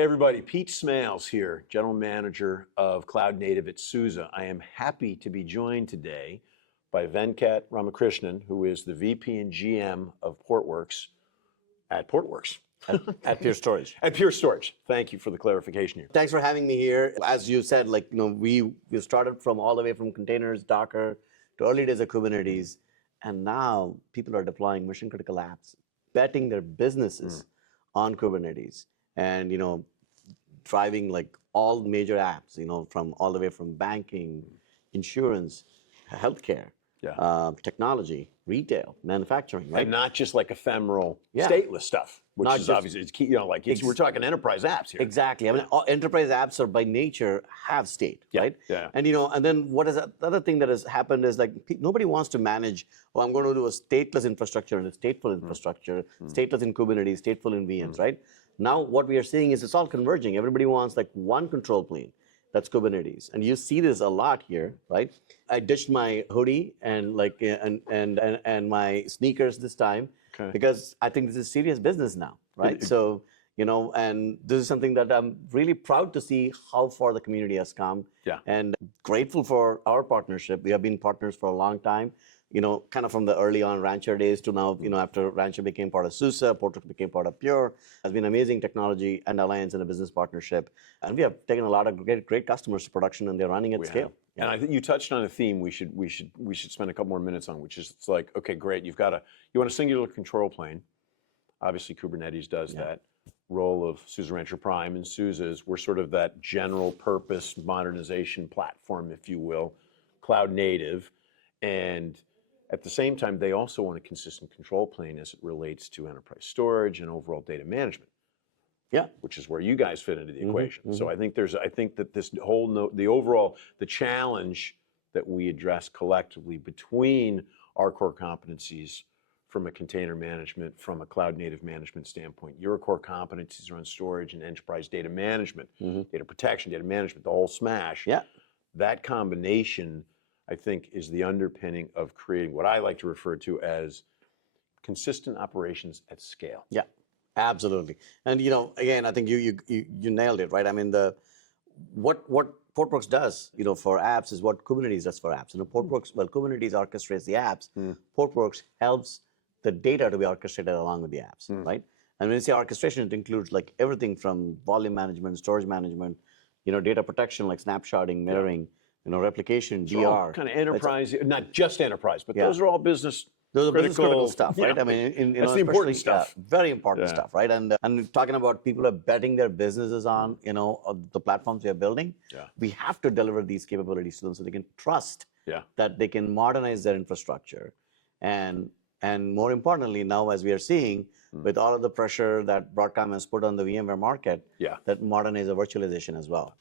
Hey everybody, Pete Smails here, General Manager of Cloud Native at SUSE. I am happy to be joined today by Venkat Ramakrishnan, who is the VP and GM of Portworx at Portworx. At Pure Storage. At Pure Storage. Thank you for the clarification here. Thanks for having me here. As you said, we started from all the way from containers, Docker, to early days of Kubernetes, and now people are deploying mission critical apps, betting their businesses on Kubernetes, and driving all major apps, from all the way from banking, insurance, healthcare, technology, retail, manufacturing, right? And not just like ephemeral, stateless stuff, which Not is just- obviously, it's key, we're talking enterprise apps here. Exactly. I mean, all enterprise apps are by nature have state, right? Yeah. And and then what is the other thing that has happened is nobody wants to manage. Oh, I'm going to do a stateless infrastructure and a stateful infrastructure, stateless in Kubernetes, stateful in VMs, right? Now what we are seeing is it's all converging. Everybody wants one control plane. That's Kubernetes, and you see this a lot here, right? I ditched my hoodie and and my sneakers this time because I think this is serious business now, right? So and this is something that I'm really proud to see how far the community has come. Yeah. And grateful for our partnership. We have been partners for a long time. Kind of from the early on Rancher days to now, after Rancher became part of SUSE, Portworx became part of Pure. Has been amazing technology and alliance and a business partnership. And we have taken a lot of great customers to production, and they're running at scale. Yeah. And I think you touched on a theme we should spend a couple more minutes on, which is it's like, okay, great, you want a singular control plane. Obviously Kubernetes does that. Role of SUSE Rancher Prime and SUSE is we're sort of that general purpose modernization platform, if you will, cloud native. And at the same time, they also want a consistent control plane as it relates to enterprise storage and overall data management. Yeah, which is where you guys fit into the equation. So I think that this whole the challenge that we address collectively between our core competencies from a container management, from a cloud native management standpoint, your core competencies around storage and enterprise data management, data protection, data management, the whole smash. Yeah, that combination, I think, is the underpinning of creating what I like to refer to as consistent operations at scale. Yeah, absolutely. And again, I think you nailed it, right? I mean, what Portworx does, for apps is what Kubernetes does for apps. Portworx, Kubernetes orchestrates the apps. Portworx helps the data to be orchestrated along with the apps, right? And when you say orchestration, it includes everything from volume management, storage management, data protection like snapshotting, mirroring. Replication, DR. Kind of enterprise, not just enterprise, but those are all business critical stuff, right? I mean, that's the important stuff. Very important stuff, right? And talking about people are betting their businesses on, the platforms we are building. Yeah. We have to deliver these capabilities to them so they can trust that they can modernize their infrastructure. And more importantly, now as we are seeing, with all of the pressure that Broadcom has put on the VMware market, that modernize the virtualization as well.